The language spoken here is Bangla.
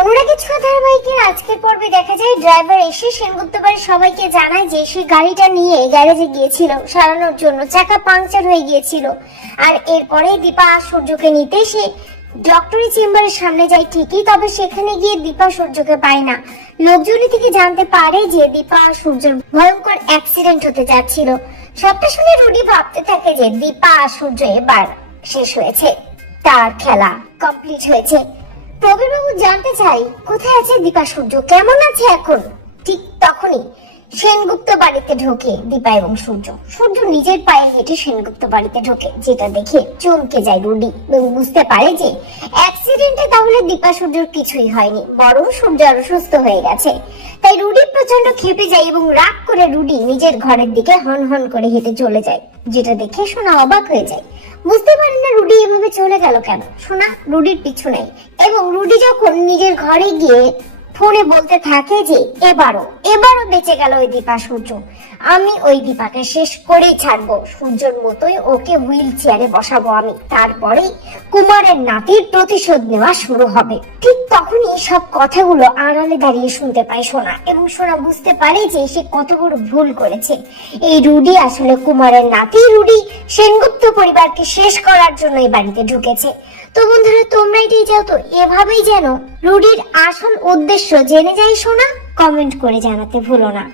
অনুরাগী ছোঁয়া ধারাবাহিকের আজকের পর্বে দেখা যায় ড্রাইভার এসে সেনগুপ্ত বাড়ির সবাইকে জানায় যে সে গাড়িটা নিয়ে গ্যারেজে গিয়েছিল সারানোর জন্য, চাকা পাংচার হয়ে গিয়েছিল। আর এরপরে দীপা আর সূর্যকে নিতে সে ডক্টরি চেম্বারের সামনে যায় ঠিকই, তবে সেখানে গিয়ে দীপা সূর্যকে পায় না। লোকজনই থেকে জানতে পারে যে দীপা আর সূর্যের ভয়ঙ্কর অ্যাক্সিডেন্ট হতে যাচ্ছিল। সবটা শুনে রুডি ভাবতে থাকে যে দীপা আর সূর্য এবার শেষ হয়েছে, তার খেলা কমপ্লিট হয়েছে। প্রবীর বাবু জানতে চাই কোথায় আছে দীপা, সূর্য কেমন আছে এখন। ঠিক তখনই সেনগুপ্ত বাড়িতে ঢোকে দীপা এবং সূর্য। সূর্য নিজের পায়ে হেঁটে সেনগুপ্ত বাড়িতে ঢোকে, যেটা দেখে চমকে যায় রুডি এবং বুঝতে পারে যে অ্যাক্সিডেন্টে তাহলে দীপা সূর্যর কিছুই হয়নি, বরং সূর্য আরো সুস্থ হয়ে গেছে। তাই রুডি প্রচন্ড ক্ষেপে যায় এবং রাগ করে রুডি নিজের ঘরের দিকে হন হন করে হেঁটে চলে যায়, যেটা দেখে সোনা অবাক হয়ে যায়। বুঝতে পারে না রুডি এভাবে চলে গেল কেন। সোনা রুডির পিছু নেই এবং রুডি যখন নিজের ঘরে গিয়ে ফোনে বলতে থাকে যে এবারও বেঁচে গেল ওই দীপা সূর্য, আমি ওই দীপাকে শেষ করেই ছাড়বো, সূর্যের মতোই ওকে হুইল চেয়ারে বসাবো আমি, তারপরেই কুমারের নাতির প্রতিশোধ নেওয়া শুরু হবে। ঠিক তখনই সব কথাগুলো আড়ালে দাঁড়িয়ে শুনতে পায় সোনা এবং সোনা বুঝতে পারে যে সে কত বড় ভুল করেছে। এই রুডি আসলে কুমারের নাতি, রুডি সেনগুপ্ত পরিবারকে শেষ করার জন্য এই বাড়িতে ঢুকেছে। তো বন্ধুরা, তোমরা এটাই চাও তো এভাবেই যেন রুডির আসল উদ্দেশ্য জেনে যাই সোনা? কমেন্ট করে জানাতে ভুলো না।